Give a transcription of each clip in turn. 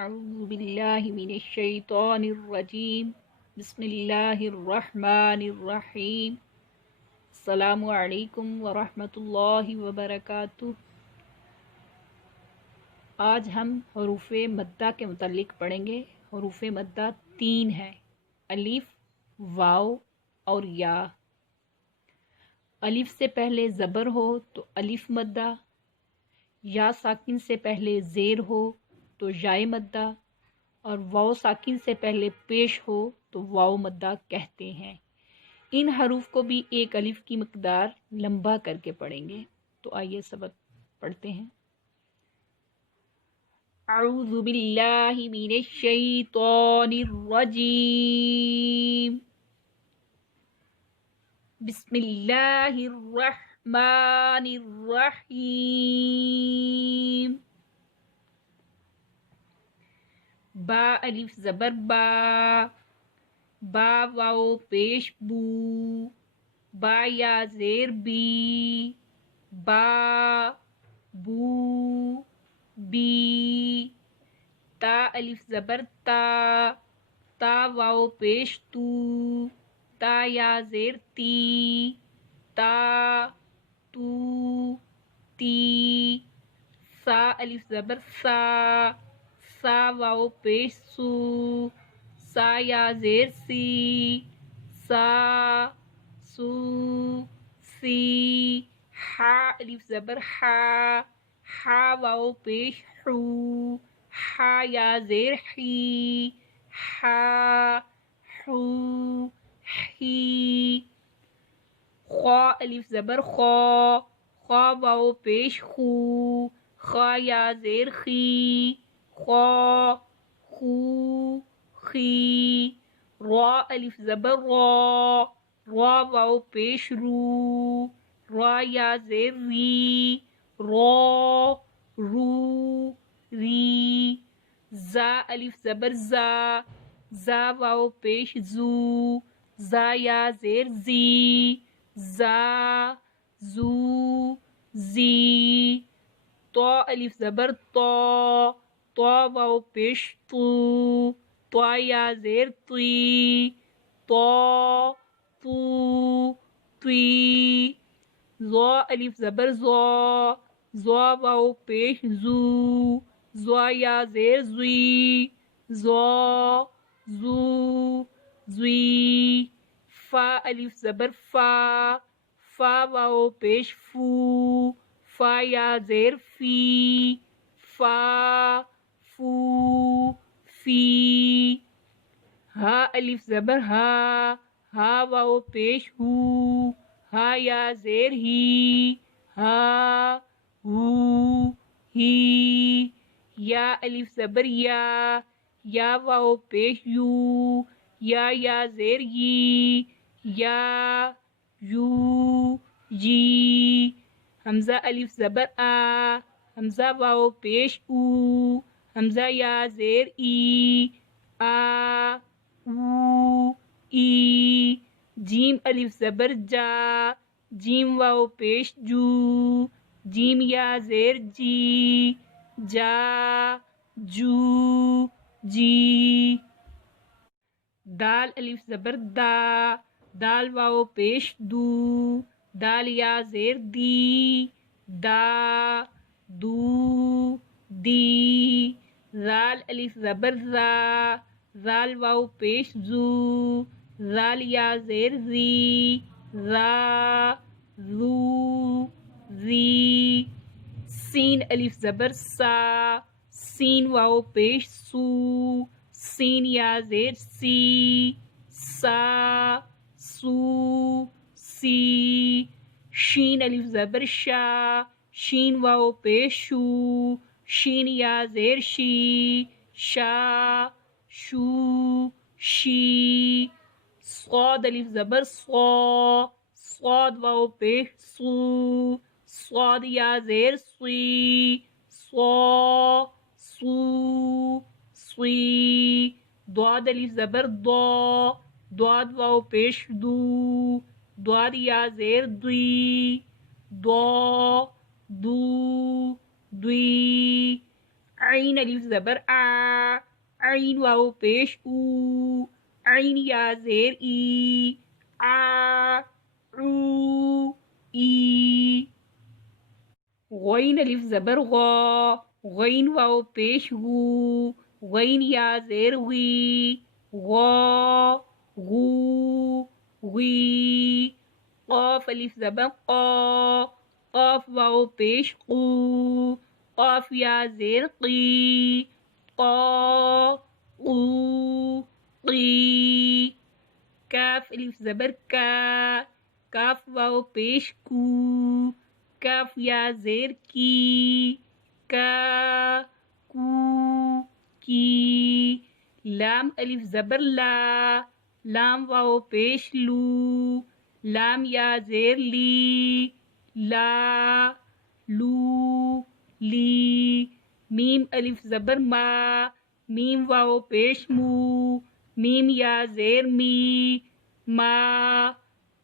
اعوذ باللہ من الشیطان الرجیم بسم اللہ الرحمن الرحیم السلام علیکم ورحمۃ اللہ وبرکاتہ۔ آج ہم حروف مدہ کے متعلق پڑھیں گے۔ حروف مدہ 3 ہیں: الف، واو اور یا۔ الف سے پہلے زبر ہو تو الف مدہ، یا ساکن سے پہلے زیر ہو تو یائے مدہ، اور واو ساکن سے پہلے پیش ہو تو واو مدہ کہتے ہیں۔ ان حروف کو بھی ایک الف کی مقدار لمبا کر کے پڑھیں گے۔ تو آئیے سبق پڑھتے ہیں۔ اعوذ باللہ من الشیطان الرجیم، بسم اللہ الرحمن الرحیم۔ با الف زبر با، با واو پیش بو، با یا زیر بی، با بو بی۔ تا الف زبر تا، تا واو پیش تو، تا یا زیر تی، تا تو تی۔ سا الف زبر سا، سا واو پیش سو، سا یا زیر سی، سا سو سی۔ حا الف زبر حا، حا واو پیش حو، حا یا زیر حی، حا حو حی۔ خا الف زبر خا، خا واو پیش خو، خا یا زیر خی، خا خو خی۔ را الف زبر را، را واو پیش رو، را یا زیر ری، را رو ری۔ زا الف زبر زا، زا واو پیش زو، زا یا زیر زی، زا زو زی۔ طا الف زبر طا، طا واو پیش تو، طا یا زیر تی، طا تو تی۔ ظا الف زبر ظا، ظا واو پیش زو، ظا یا زیر زی، ظا زو زی۔ فا الف زبر فا، فا واو پیش فو، فا یا زیر فی، فا فو فی۔ ہا الف زبر ہا، ہا واو پیش ہو، ہا یا زیر ہی، ہا ہو ہی۔ یا الف زبر یا، یا واو پیش یو، یا زیر یی، یا یو جی۔ حمزہ الف زبر آ، حمزہ واو پیش او، حمزہ یا زیر ای، آ او ای۔ جیم الف زبر جا، جیم واو پیش جو، جیم یا زیر جی، جا جو جی۔ دال الف زبر دا، دال واو پیش دو، دال یا زیر دی، دا دو دی۔ زال الف زبر زا، زال واو پیش زو، زال یا زیر زی، زا زو زی۔ سین الف زبر سا، سین واو پیش سو، سین یا زیر سی، سا سو سی۔ شین الف زبر شا، شین واو پیش شو، شین یا زیر شی، شا شو شی۔ صاد الف زبر صا، صاد واو پیش صو، صاد یا زیر صی، صا صو صی۔ ضاد الف زبر ضا، ضاد واو پیش دو، ضاد یا زیر ضی، ضا دو دوی۔ عین الف زبر آ، عین واو پیش او، عین یا زیر ای، آ او ای. غین الف زبر غا، غین واو پیش غو، غین یا زیر غی، غا غو غی. قاف الف زبر قا، قاف واو پیش قو، قاف یا زیر قی، قا قو قی. کاف الف زبر کا، کاف واو پیش کو، کاف یا زیر کی، کا کو کی. لام الف زبر لا، لام واو پیش لو، لام یا زیر لی، لا لو لی. میم الف زبر ما، میم واو پیش مو، میم یا زیر می، ما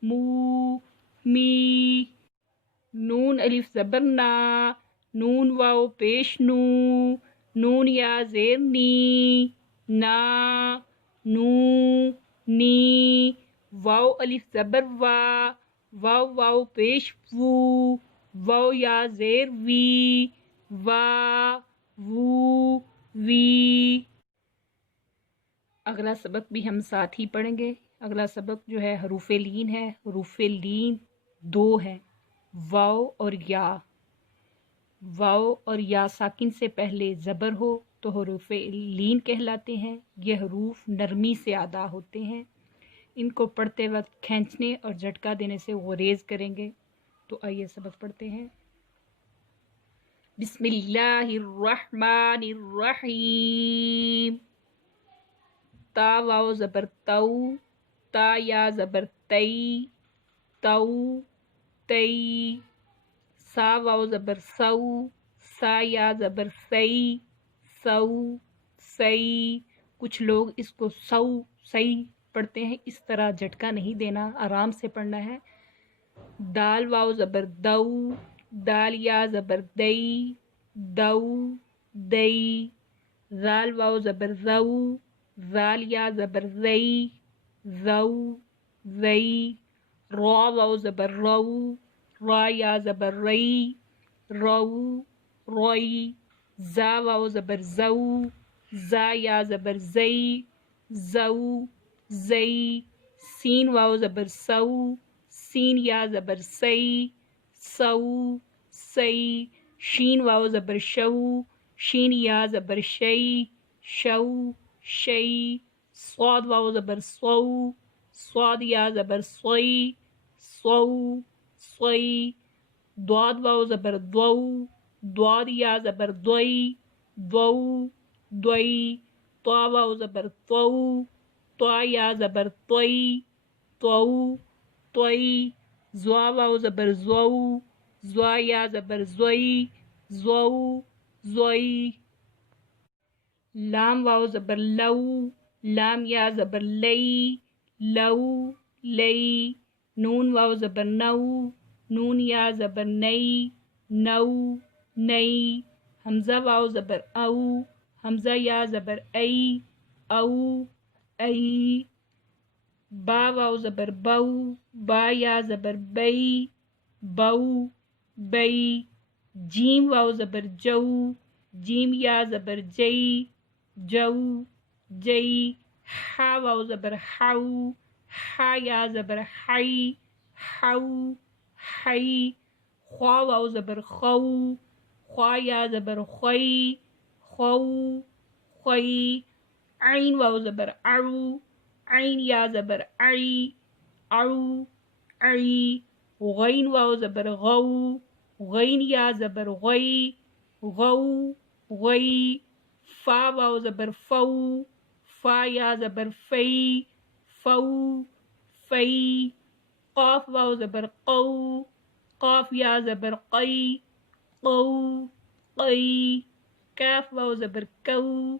مو می. نون الف زبر نا، نون واو پیش نو، نون یا زیر نی، نا نو نی. واو الف زبر وا، واو واو پیش وو، واو یا زیر وی، وا وو وی. اگلا سبق بھی ہم ساتھ ہی پڑھیں گے. اگلا سبق جو ہے حروف لین ہے. حروف لین 2 ہیں، واو اور یا. واو اور یا ساکن سے پہلے زبر ہو تو حروف لین کہلاتے ہیں. یہ حروف نرمی سے ادا ہوتے ہیں. ان کو پڑھتے وقت کھینچنے اور جھٹکا دینے سے غریز کریں گے. تو آئیے سبق پڑھتے ہیں. بسم اللہ الرحمن الرحیم. تا واو زبر تو، تا یا زبر تی، تو تی. سا واو زبر سو، سا یا زبر سی، سو سی. کچھ لوگ اس کو سو سی پڑھتے ہیں. اس طرح جھٹکا نہیں دینا، آرام سے پڑھنا ہے. دال واو زبر دو، دال یا زبر دئی، دو دئی. زال واو زبر زو، زال یا زبر زئی، زو زئی. را واو زبر رو، را یا زبر رئی، رو روئی. زا واو زبر زو، زا یا زبر زئی، زو زئی. سین واو زبر سو، سین یا زبر سی، سو سی. شین واو زبر شو، شین یا زبر شئی، شو شئی. صاد واو زبر صو، صاد یا زبر صوئی، صو صوئی. ضاد واو زبر ضو، ضاد یا زبر ضوئی، ضو ضوئی. طا واو زبر طو، طا یا زبر طوئی، طو طوئی. زوا واو زبر زو، زوا یا زبر زوئی، زو زوئی. لام واو زبر لو، لام یا زبر لئی، لو لئی. نون واو زبر نو، نون یا زبر نئی، نو نئی. حمزہ واو زبر او، حمزہ یا زبر ای، او ای. با واو زبر بو، با یا زبر بئی، بو بئی. جیم واو زبر جو، جیم یا زبر جئی، جو جئی. حا واو زبر حو، حا یا زبر حئی، حو حئی. خوا واو زبر خو، خوا یا زبر خوئی، خو خوئی. عین واو زبر عو، عین یا زبر عئی، عو عئی. غین واو زبر غو، غین یا زبر غئی، غو غئی. فا واو زبر فو، فا یا زبر فئی، فو فئی. قاف واو زبر قو، قاف یا زبر قئی، قو قئی. کاف واو زبر کو،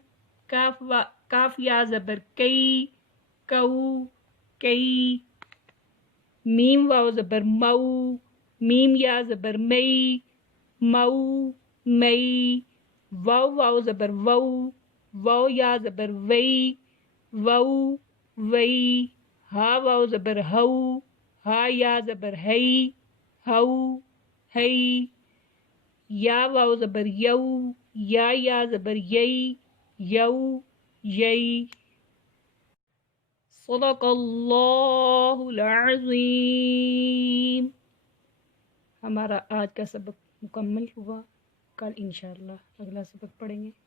کاف یا زبر کئی، کو کئی. میم واو زبر مو، میم یا زبر مئی، مو مئی. واو واو زبر وو، واو یا زبر وئی، وو وئی، ہا واو زبر ہو، ہا یا زبر ہئی، ہو ہئی، یا واو زبر یو، یا زبر یئی، یو یئی۔ صدق اللہ العظیم۔ ہمارا آج کا سبق مکمل ہوا، کل انشاءاللہ اگلا سبق پڑھیں گے۔